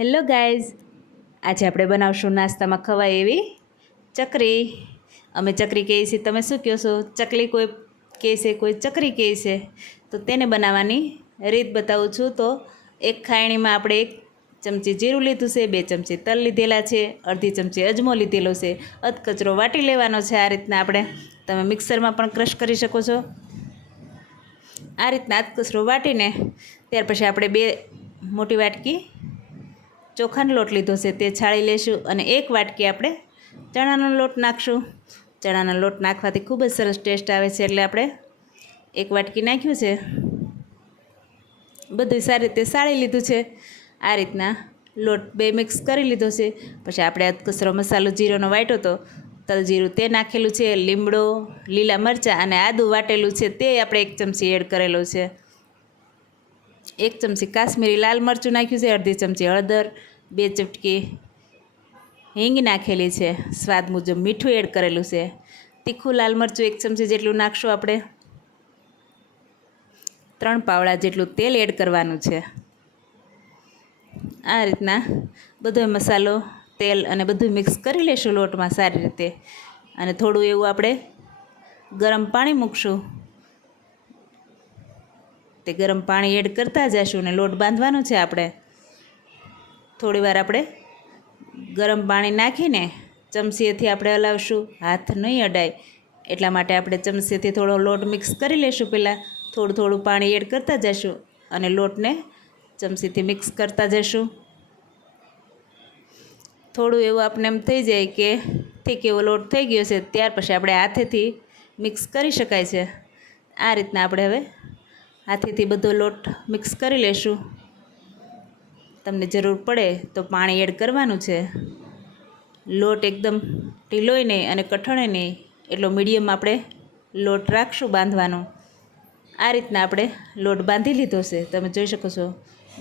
Hello guys, આજે આપણે બનાવશું નાસ્તામાં ખવાય એવી ચકરી. અમે ચકરી કહીએ છીએ, તમે શું કહો છો? ચકલી કોઈ કહે છે, કોઈ ચકરી કહે છે. તો તેને બનાવવાની રીત બતાવું છું. તો એક ખાયણીમાં આપણે 1 ચમચી જીરું લીધું છે, 2 ચમચી તલ લીધેલા છે, અડધી ચમચી અજમો લીધેલો છે, અધકચરો વાટી લેવાનો છે. આ રીતના આપણે તમે મિક્સરમાં પણ ક્રશ કરી શકો છો. આ રીતના અધકચરો વાટીને ત્યાર પછી આપણે 2 મોટી વાટકી ચોખાનો લોટ લીધો છે, તે છાળી લેશું. અને 1 વાટકી આપણે ચણાનો લોટ નાખશું. ચણાનો લોટ નાખવાથી ખૂબ જ સરસ ટેસ્ટ આવે છે, એટલે આપણે 1 વાટકી નાખ્યું છે. બધું સારી રીતે સાળી લીધું છે. આ રીતના લોટ 2 મિક્સ કરી લીધો છે. પછી આપણે અધકચરો મસાલો જીરોનો વાટ્યો હતો, તલ જીરું તે નાખેલું છે, લીમડો, લીલા મરચાં અને આદું વાટેલું છે તે આપણે 1 ચમચી એડ કરેલું છે. 1 ચમચી કાશ્મીરી લાલ મરચું નાખ્યું છે, અડધી ચમચી હળદર, 2 ચપટી હિંગ નાખેલી છે, સ્વાદ મુજબ મીઠું એડ કરેલું છે. તીખું લાલ મરચું 1 ચમચી જેટલું નાખશું આપણે. 3 પાવડા જેટલું તેલ એડ કરવાનું છે. આ રીતના બધો મસાલો, તેલ અને બધું મિક્સ કરી લેશું લોટમાં સારી રીતે. અને થોડું એવું આપણે ગરમ પાણી મૂકશું. તે ગરમ પાણી એડ કરતા જઈશું અને લોટ બાંધવાનો છે. આપણે થોડી વાર આપણે ગરમ પાણી નાખીને ચમચીએથી આપણે હલાવશું, હાથ નહીં અડાય એટલા માટે આપણે ચમચીથી થોડો લોટ મિક્સ કરી લેશું. પહેલાં થોડું પાણી એડ કરતા જઈશું અને લોટને ચમચીથી મિક્સ કરતા જઈશું. થોડું એવું આપણે એમ થઈ જાય કે ઠીક એવો લોટ થઈ ગયો છે, ત્યાર પછી આપણે હાથેથી મિક્સ કરી શકાય છે. આ રીતના આપણે હવે હાથેથી બધો લોટ મિક્સ કરી લેશું. તમને જરૂર પડે તો પાણી એડ કરવાનું છે. લોટ એકદમ ઢીલોય નહીં અને કઠણે નહીં, એટલો મીડિયમ આપણે લોટ રાખશું બાંધવાનો. આ રીતના આપણે લોટ બાંધી લીધો છે. તમે જોઈ શકો છો,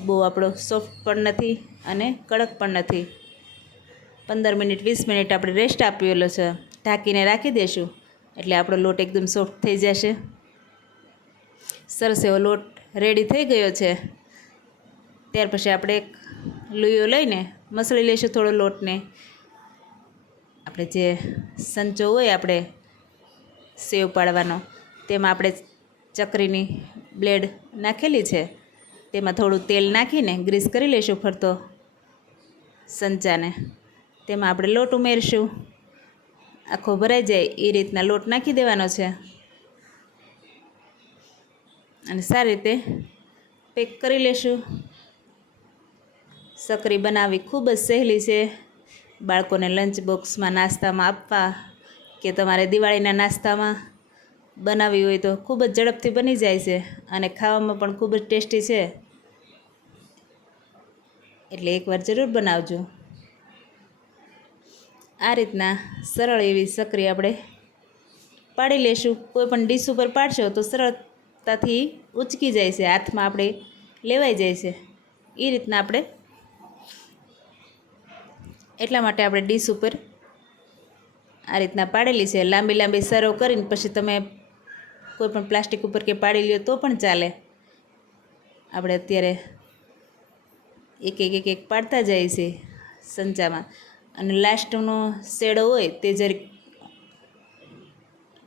બહુ આપણો સોફ્ટ પણ નથી અને કડક પણ નથી. 15 મિનિટ 20 મિનિટ આપણે રેસ્ટ આપેલો છે. ઢાંકીને રાખી દઈશું એટલે આપણો લોટ એકદમ સોફ્ટ થઈ જશે. સરસ એવો લોટ રેડી થઈ ગયો છે. ત્યાર પછી આપણે એક લુયો લઈને મસળી લઈશું થોડો લોટને. આપણે જે સંચો હોય આપણે સેવ પાડવાનો, તેમાં આપણે ચકરીની બ્લેડ નાખેલી છે, તેમાં થોડું તેલ નાખીને ગ્રીસ કરી લઈશું ફરતો સંચાને. તેમાં આપણે લોટ ઉમેરીશું. આખો ભરાઈ જાય એ રીતના લોટ નાખી દેવાનો છે અને સારી રીતે પેક કરી લેશું. ચકરી બનાવવી ખૂબ જ સહેલી છે. બાળકોને લંચ બોક્સમાં નાસ્તામાં આપવા કે તમારે દિવાળીના નાસ્તામાં બનાવવી હોય તો ખૂબ જ ઝડપથી બની જાય છે અને ખાવામાં પણ ખૂબ જ ટેસ્ટી છે. એટલે એકવાર જરૂર બનાવજો. આ રીતના સરળ એવી ચકરી આપણે પાડી લેશું. કોઈ પણ ડીશ ઉપર પાડશો તો સરળતાથી ઉચકી જાય છે, હાથમાં આપણે લેવાઈ જાય છે. એ રીતના આપણે એટલા માટે આપણે ડીશ ઉપર આ રીતના પાડેલી છે. લાંબી સર્વ કરીને પછી તમે કોઈ પણ પ્લાસ્ટિક ઉપર કે પાડી લ્યો તો પણ ચાલે. આપણે અત્યારે એક પાડતા જાય છે સંચામાં. અને લાસ્ટનો શેડો હોય તે જરીક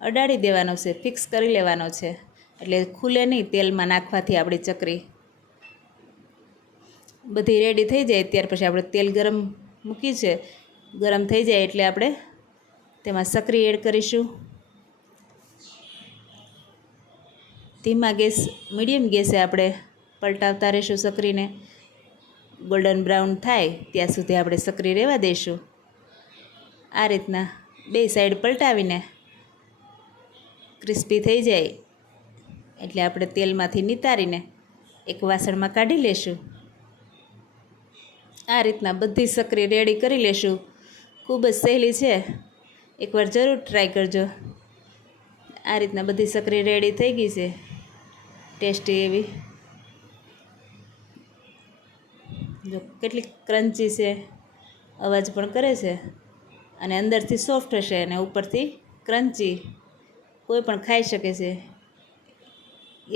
અડાડી દેવાનો છે, ફિક્સ કરી લેવાનો છે, એટલે ખુલે નહીં તેલમાં નાખવાથી. આપણી ચકરી બધી રેડી થઈ જાય ત્યાર પછી આપણે તેલ ગરમ મૂકી છે. ગરમ થઈ જાય એટલે આપણે તેમાં ચકરી એડ કરીશું. ધીમા ગેસ, મીડિયમ ગેસે આપણે પલટાવતા રહીશું ચકરીને. ગોલ્ડન બ્રાઉન થાય ત્યાં સુધી આપણે ચકરી રહેવા દઈશું. આ રીતના 2 સાઈડ પલટાવીને ક્રિસ્પી થઈ જાય એટલે આપણે તેલમાંથી નિતારીને એક વાસણમાં કાઢી લેશું. આ રીતના બધી ચકરી રેડી કરી લેશું. ખૂબ જ સહેલી છે, એકવાર જરૂર ટ્રાય કરજો. આ રીતના બધી ચકરી રેડી થઈ ગઈ છે, ટેસ્ટી એવી. જો કેટલી ક્રન્ચી છે, અવાજ પણ કરે છે અને અંદરથી સોફ્ટ હશે અને ઉપરથી ક્રન્ચી. કોઈ પણ ખાઈ શકે છે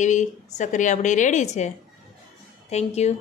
એવી ચકરી આપણી રેડી છે. Thank you.